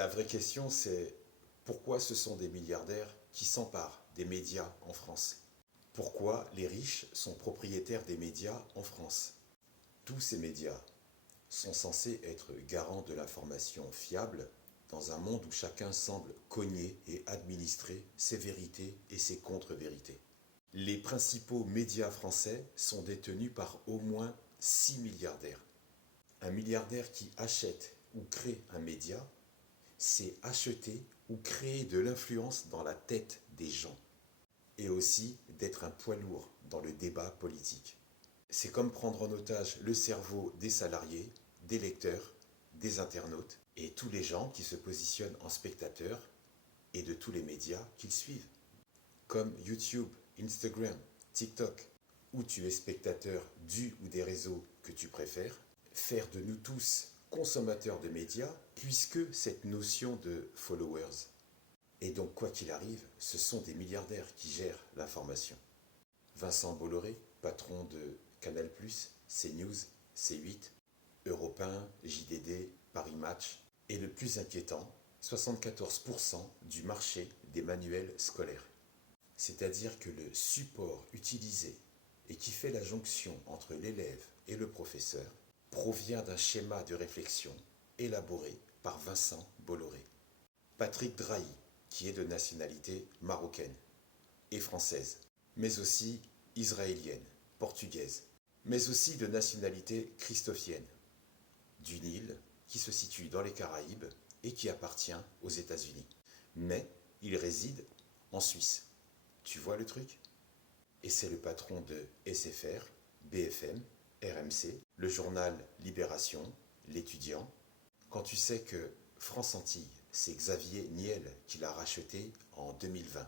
La vraie question, c'est pourquoi ce sont des milliardaires qui s'emparent des médias en France? Pourquoi les riches sont propriétaires des médias en France? Tous ces médias sont censés être garants de l'information fiable dans un monde où chacun semble cogner et administrer ses vérités et ses contre-vérités. Les principaux médias français sont détenus par au moins 6 milliardaires. Un milliardaire qui achète ou crée un média, c'est acheter ou créer de l'influence dans la tête des gens, et aussi d'être un poids lourd dans le débat politique. C'est comme prendre en otage le cerveau des salariés, des lecteurs, des internautes et tous les gens qui se positionnent en spectateurs et de tous les médias qu'ils suivent. Comme YouTube, Instagram, TikTok, où tu es spectateur du ou des réseaux que tu préfères, faire de nous tous consommateurs de médias, puisque cette notion de followers. Et donc, quoi qu'il arrive, ce sont des milliardaires qui gèrent l'information. Vincent Bolloré, patron de Canal+, CNews, C8, Europe 1, JDD, Paris Match, et le plus inquiétant, 74% du marché des manuels scolaires. C'est-à-dire que le support utilisé et qui fait la jonction entre l'élève et le professeur provient d'un schéma de réflexion élaboré par Vincent Bolloré. Patrick Drahi, qui est de nationalité marocaine et française, mais aussi israélienne, portugaise, mais aussi de nationalité christophienne, d'une île qui se situe dans les Caraïbes et qui appartient aux États-Unis. Mais il réside en Suisse. Tu vois le truc? Et c'est le patron de SFR, BFM, RMC, le journal Libération, L'Étudiant. Quand tu sais que France Antilles, c'est Xavier Niel qui l'a racheté en 2020.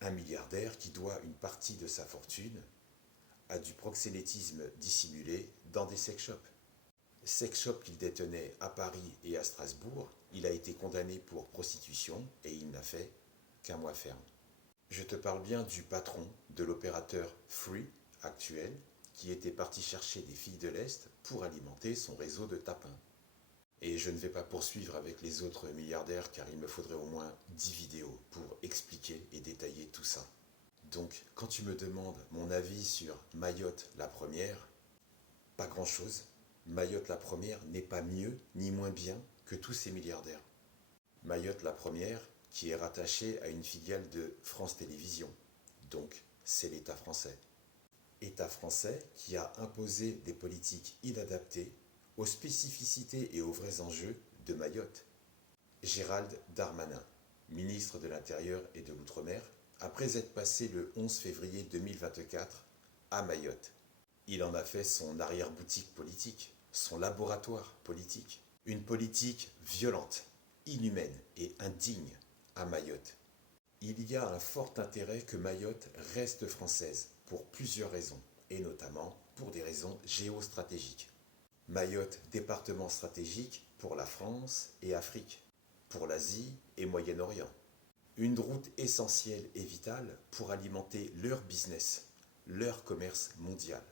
Un milliardaire qui doit une partie de sa fortune à du proxénétisme dissimulé dans des sex shops. Sex shop qu'il détenait à Paris et à Strasbourg, il a été condamné pour prostitution et il n'a fait qu'un mois ferme. Je te parle bien du patron de l'opérateur Free actuel qui était parti chercher des filles de l'Est pour alimenter son réseau de tapins. Et je ne vais pas poursuivre avec les autres milliardaires car il me faudrait au moins 10 vidéos pour expliquer et détailler tout ça. Donc, quand tu me demandes mon avis sur Mayotte la première, pas grand-chose. Mayotte la première n'est pas mieux ni moins bien que tous ces milliardaires. Mayotte la première, qui est rattachée à une filiale de France Télévisions. Donc, c'est l'État français. État français qui a imposé des politiques inadaptées aux spécificités et aux vrais enjeux de Mayotte. Gérald Darmanin, ministre de l'Intérieur et de l'Outre-mer, après être passé le 11 février 2024 à Mayotte. Il en a fait son arrière-boutique politique, son laboratoire politique. Une politique violente, inhumaine et indigne à Mayotte. Il y a un fort intérêt que Mayotte reste française pour plusieurs raisons, et notamment pour des raisons géostratégiques. Mayotte, département stratégique pour la France et Afrique, pour l'Asie et Moyen-Orient. Une route essentielle et vitale pour alimenter leur business, leur commerce mondial.